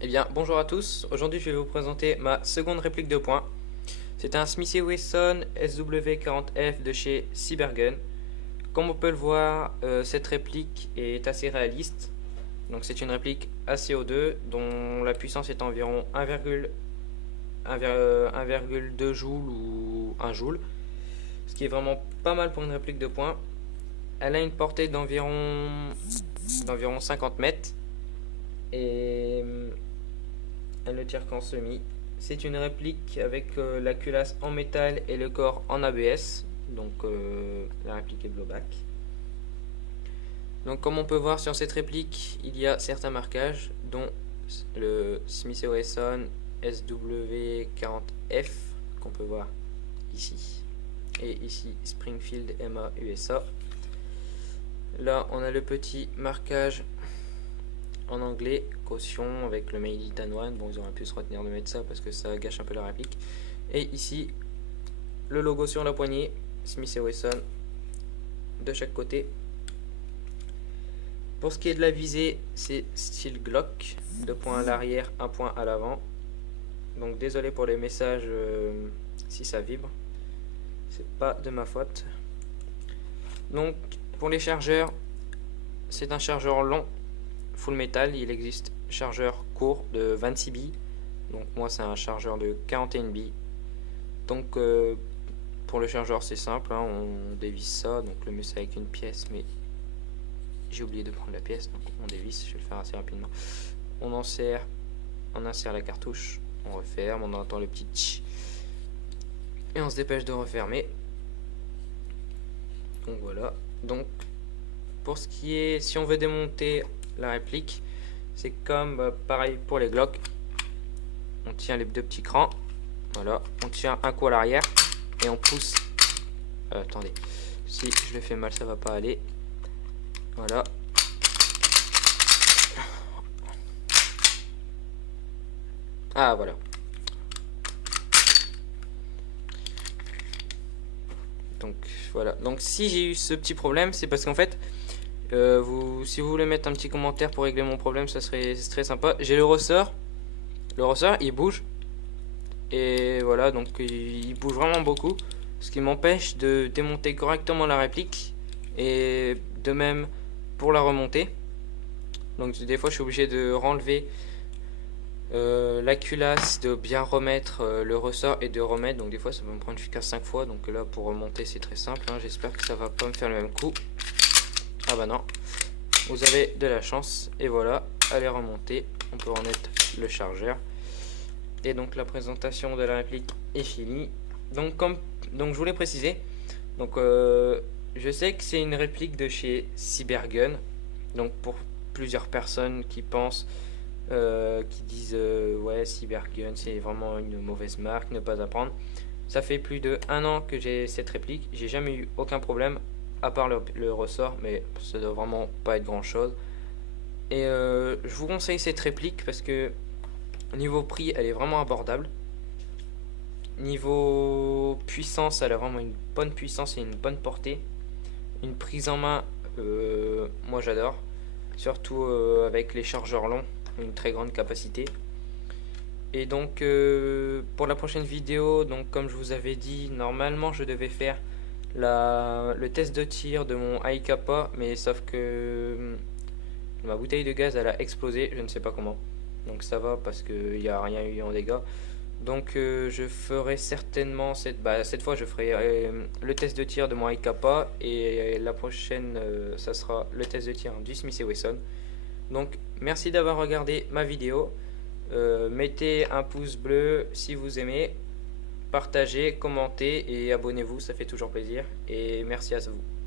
Eh bien, bonjour à tous. Aujourd'hui, je vais vous présenter ma seconde réplique de poing. C'est un Smith & Wesson SW40F de chez Cybergun. Comme on peut le voir, cette réplique est assez réaliste. Donc, c'est une réplique ACO2 dont la puissance est environ 1,2 joules ou 1 joule, ce qui est vraiment pas mal pour une réplique de poing. Elle a une portée d'environ 50 mètres et elle ne tire qu'en semi. C'est une réplique avec la culasse en métal et le corps en ABS. Donc la réplique est blowback. Donc comme on peut voir sur cette réplique, il y a certains marquages, dont le Smith & Wesson SW40F qu'on peut voir ici. Et ici Springfield MA USA. Là on a le petit marquage en anglais, caution avec le Made in Taiwan. Bon, ils auraient pu se retenir de mettre ça parce que ça gâche un peu la réplique. Et ici, le logo sur la poignée, Smith & Wesson, de chaque côté. Pour ce qui est de la visée, c'est style Glock, 2 points à l'arrière, 1 point à l'avant. Donc désolé pour les messages si ça vibre, c'est pas de ma faute. Donc pour les chargeurs, c'est un chargeur long full metal. Il existe chargeur court de 26 billes, donc moi c'est un chargeur de 41 billes. Donc pour le chargeur c'est simple, hein, on dévisse ça. Donc le mieux c'est avec une pièce, mais j'ai oublié de prendre la pièce, donc on dévisse. Je vais le faire assez rapidement. On insère la cartouche, on referme, on entend le petit tch et on se dépêche de refermer. Donc voilà. Donc pour ce qui est, si on veut démonter la réplique, c'est comme pareil pour les Glock. On tient les deux petits crans, voilà, on tient un coup à l'arrière et on pousse. Attendez, si je le fais mal ça va pas aller. Voilà. Ah voilà. Donc voilà. Donc si j'ai eu ce petit problème, c'est parce qu'en fait, si vous voulez mettre un petit commentaire pour régler mon problème, ça serait très sympa. J'ai le ressort. Le ressort, il bouge. Et voilà, donc il bouge vraiment beaucoup. Ce qui m'empêche de démonter correctement la réplique. Et de même pour la remonter. Donc des fois, je suis obligé de renlever la culasse, de bien remettre le ressort et de remettre. Donc des fois, ça peut me prendre jusqu'à 5 fois. Donc là, pour remonter, c'est très simple, hein. J'espère que ça va pas me faire le même coup. Ah bah non, vous avez de la chance. Et voilà, elle est remontée. On peut remettre le chargeur. Et donc la présentation de la réplique est finie. Donc je voulais préciser. Donc je sais que c'est une réplique de chez Cybergun. Donc pour plusieurs personnes qui pensent, qui disent ouais, Cybergun c'est vraiment une mauvaise marque, ne pas apprendre. Ça fait plus de 1 an que j'ai cette réplique. J'ai jamais eu aucun problème à part le ressort, mais ça doit vraiment pas être grand chose. Et je vous conseille cette réplique parce que niveau prix, elle est vraiment abordable. Niveau puissance, elle a vraiment une bonne puissance et une bonne portée. Une prise en main, moi j'adore. Surtout avec les chargeurs longs, une très grande capacité. Et donc pour la prochaine vidéo, donc comme je vous avais dit, normalement je devais faire le test de tir de mon AIKPA, mais sauf que ma bouteille de gaz elle a explosé, je ne sais pas comment. Donc ça va parce qu'il n'y a rien eu en dégâts. Donc je ferai certainement cette fois je ferai le test de tir de mon AIKPA et la prochaine ça sera le test de tir du Smith & Wesson. Donc merci d'avoir regardé ma vidéo. Mettez un pouce bleu si vous aimez, partagez, commentez et abonnez-vous, ça fait toujours plaisir. Et merci à vous.